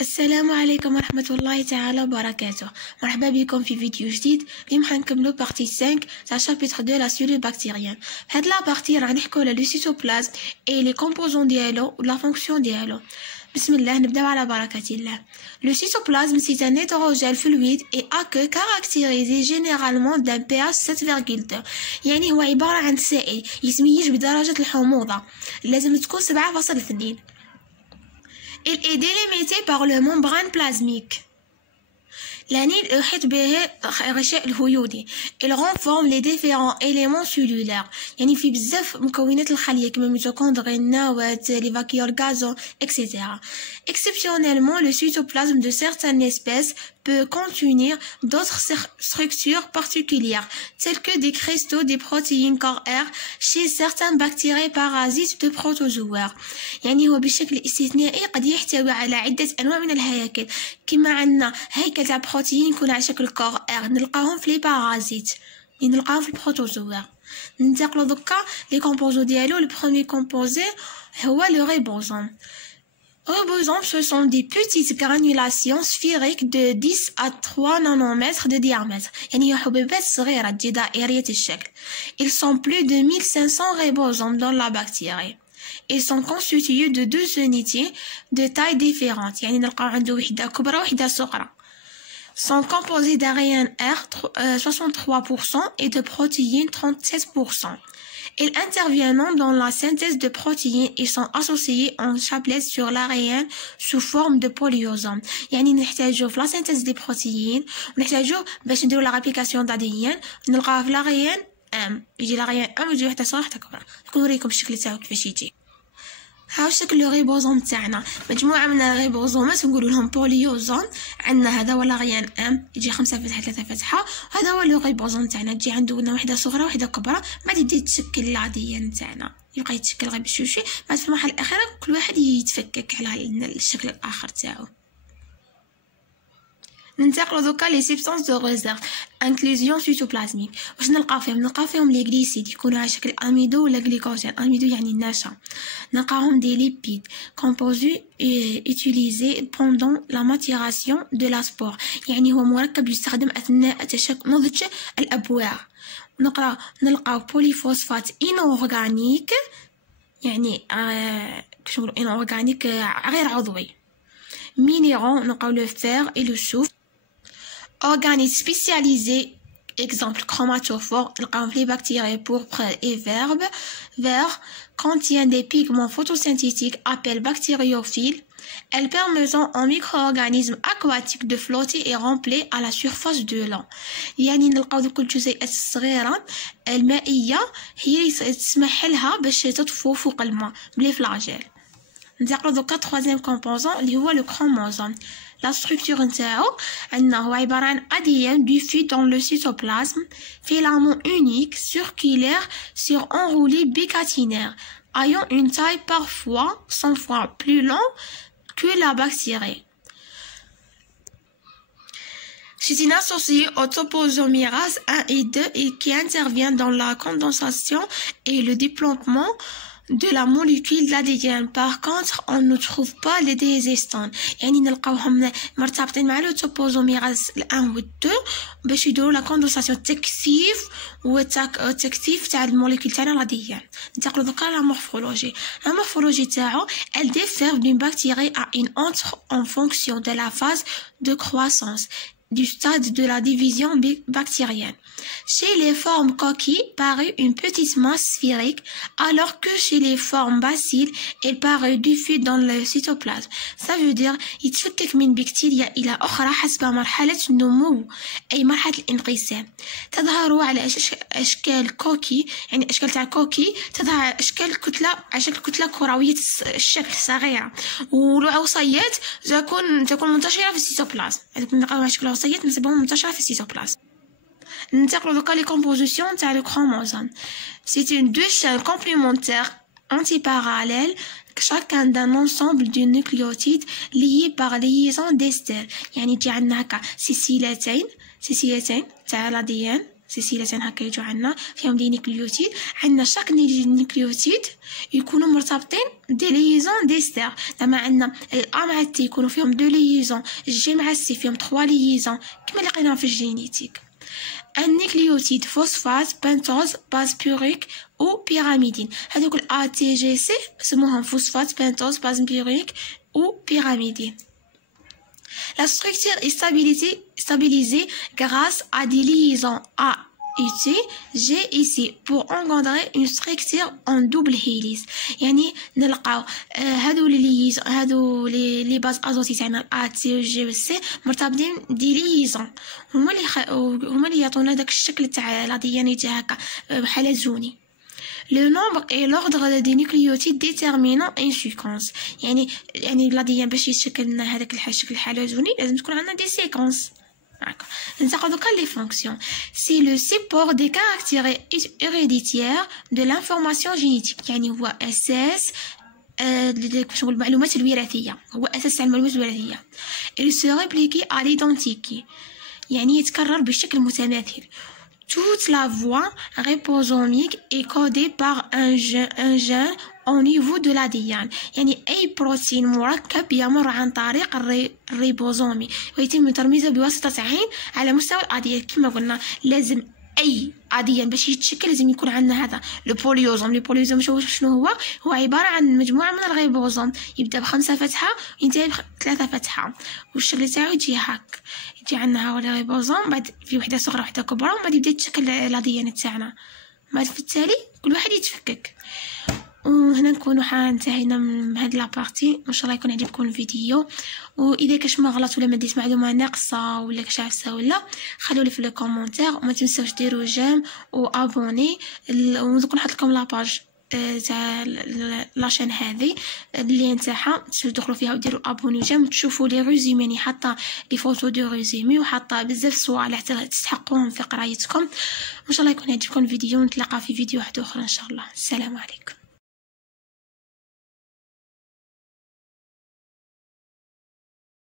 السلام عليكم ورحمة الله تعالى وبركاته. مرحبا بكم في فيديو جديد اليوم حنكملو بارتي 5 تاع شابيتر 2 لا سيلول بكتيريان. هاد لا بارتي راح نحكو على لو سيتوبلازم اي لي كومبوزون ديالو و لا فونكسيون ديالو. بسم الله نبداو على بركة الله. Le cytoplasme c'est un hétérogène fluide et aqueux caractérisé généralement d'un pH 7,2. يعني هو عبارة عن سائل يتميز بدرجة الحموضة لازم تكون 7.2. Il est délimité par le membrane plasmique. L'anide يحيط به غشاء الهيودي. Il renforme les différents éléments cellulaires. يعني في بزاف مكونات الخلية كما الميتوكوندريا، النواة، les vacuoles gazon, etc. Exceptionnellement, le cytoplasme de certaines espèces peut contenir d'autres structures particulières, telles que des cristaux des protéines corps R chez certains bactéries parasites de protozoaires. يعني هو بشكل استثنائي قد يحتوي على عدة أنواع من الهياكل، كما عندنا هيكل تاع بروتين يكون على شكل كور R نلقاهم في لي بارازيت اللي نلقاهم في البروتوزوار. ننتقلوا دوكا لي كومبوزو ديالو. لو بروميي كومبوزي هو لو ريبوزوم. Ribosomes, ce sont des petites granulations sphériques de 10 à 3 nanomètres de diamètre. يعني حبيبات صغيرة تجي دائرية الشكل. Ils sont plus de 1500 ribosomes dans la bactérie. Ils sont constitués de deux unités de taille différente. يعني نلقاو عنده وحدة كبرى وحدة صغرى. Sont composés d'ARN R 63% et de protéines 37%. Ils interviennent dans la synthèse de protéines et sont associés en chapelet sur l'ARN sous forme de polysome. يعني نحتاجو في لا سينثيز دي بروتيين ونحتاجو باش نديرو لا ريبليكاسيون تاع دي ان نلقاوه في l'ARN ام. يجي l'ARN ام ويجي وحده صغيره وحده كبرى. نوريكم الشكل تاعو كيفاش يجي. هاو شكل الريبوزوم تاعنا، مجموعه من الريبوزومات نقولوا لهم بوليوزوم. عندنا هذا هو l'ARN ام يجي 5 فتحه 3 فتحه، هذا هو الريبوزوم تاعنا تجي عنده وحده صغرى وحده كبرى. بعد يبدا يتشكل العادية تاعنا، يبقى يتشكل غير بشوشي. بعد في المرحله الاخيره كل واحد يتفكك على الشكل الاخر تاعو. ننتقلوا دوكا لي سبستانس دو ريزيرف انكلوزيون سيتوبلازميك. واش نلقاو فيهم؟ نلقاو فيهم لي غليسيد يكونوا على شكل اميدو ولا غليكوجين. اميدو يعني النشا. نلقاوهم دي ليبيد كومبوزي utilisé pendant la maturation de la spore. يعني هو مركب يستخدم اثناء نضج الابواع. نلقاو بوليفوسفات انورغانيك يعني كيفاش نقولوا انورغانيك غير عضوي. مينيرون نلقاو لو فير اي لو سوف. Organismes spécialisés, exemple chromatophore, les bactéries pourpres et vert contiennent des pigments photosynthétiques appelés bactériophiles. Elles permettent aux micro-organismes aquatiques de flotter et ramper à la surface de l'eau. يعني نلقاو دوك الجزيئات الصغيرة المائية هي اللي تسمح لها باش تطفو فوق الماء بلي فلاجيل. ننتقلوا دوكا troisième composant اللي هو le chromosome. La structure نتاعو عندنا هو عبارة عن ADN diffus dans le cytoplasme, filament unique circulaire sur enroulé bicatinaire, ayant une taille parfois 100 fois plus longue que la bactérie. C'est une associée au toposomérase 1 et 2 et qui intervient dans la condensation et le développement de la molécule d'ADN. Par contre, on ne trouve pas les désistants. يعني نلقاوهم مرتبطين مع التوبوزوميراز 1 و 2 باش يديروا لا كوندونساسيون التكثيف والتكثيف تاع الموليكول تاعنا العادية. ننتقلوا دوكا لا مورفولوجي. لا مورفولوجي تاعو elle diffère d'une bactérie à une autre en fonction de la phase de croissance du stade de la division bactérienne. Chez les formes coquilles paraît une petite masse sphérique, alors que chez les formes bacilles, elle paraît diffuse dans le cytoplasme. Ça veut dire يتفكك من بكتيريا إلى أخرى حسب مرحلة النمو أي مرحلة الانقسام. تظهر على أشكال كوكي، يعني أشكال تاع كوكي تظهر أشكال كتلة على شكل كتلة كروية الشكل صغيرة، والعصيات تكون منتشرة في السيتوبلازم. نلقاو على شكل عصيات نسبهم منتشرة في السيتوبلازم. ننتقلوا دوكا لي كومبوزيسيون تاع لو كروموزوم. C'est une deux chaînes complémentaires antiparallèles chacun d'un ensemble de nucléotides liés par liaison d'ester. يعني تجي عندنا هكا سلسلتين تاع الADN سلسلة هكا يجوا عندنا فيهم دي نيكليوتيد. عندنا شاك نيكليوتيد يكونوا مرتبطين دي ليزون ديستير. زعما عندنا الأ مع التي يكونوا فيهم دو ليزون، الجي مع السي فيهم 3 ليزون كما لقيناهم في الجينيتيك. النيكليوتيد فوسفات بنتوز باز بيوريك او بيراميدين، هذوك الأ تي جي سي سموهم فوسفات بنتوز باز بيوريك ou pyramidine. La structure est stabilisée grâce à des liaisons A et T, G et C pour engendrer une structure en double hélice. يعني نلقاو هادو لي باز ازوتي تاعنا A T G و C مرتبطين دي ليزون، هما اللي يعطونا داك الشكل تاع لا ديانيتي هكا بحال زوني. Le nombre et l'ordre des nucléotides déterminant une séquence. يعني بلاديا باش يتشكل لنا هذاك الشكل الحلزوني لازم تكون عندنا دي سيكونس. ننتقل دوكا لي فونكسيون. سي لو سيبور دي كاركتير هيريديتير دو لانفورماسيون جينيتيك، يعني هو اساس باش نقول المعلومات الوراثيه، هو اساس تاع المعلومات الوراثيه. il se réplique à l'identique، يعني يتكرر بشكل متماثل. Toute la voie ribosomique est codée par un gène au niveau de l'ADN. يعني أي بروتين مركب يمر عن طريق الريبوزومي ويتم ترميزه بواسطة عين على مستوى الأديان. كما قلنا لازم أي أديان باش يتشكل لازم يكون عندنا هذا البوليوزوم. البوليوزوم شنو هو عبارة عن مجموعة من الريبوزوم، يبدأ ب5 فتحة وينتهي ب3 فتحة، والشكل تاعو يجي هاك. يجي عندنا هاو الريبوزوم، بعد في وحدة صغرى وحدة كبرى، ومن بعد يبدا يتشكل الأديان تاعنا. بعد في التالي كل واحد يتفكك. وهنا نكونوا انتهينا من هاد لابارتي. ان شاء الله يكون عجبكم الفيديو، واذا كاش ما غلط ولا ما ديت معلومه ناقصه ولا كاش عفسه ولا خلولي في لي كومونتير، وما تنساوش ديروا جيم وابوني، ونذكر نحط لكم لاباج تاع لاشين هذه اللين تاعها تدخلوا فيها وديروا ابوني وجيم، تشوفوا لي ريزومي، يعني حاطه لي فوتو دو ريزومي وحاطه بزاف صوالح تستحقوهم في قرايتكم. ان شاء الله يكون عجبكم الفيديو، ونتلاقى في فيديو واحد اخر ان شاء الله. السلام عليكم.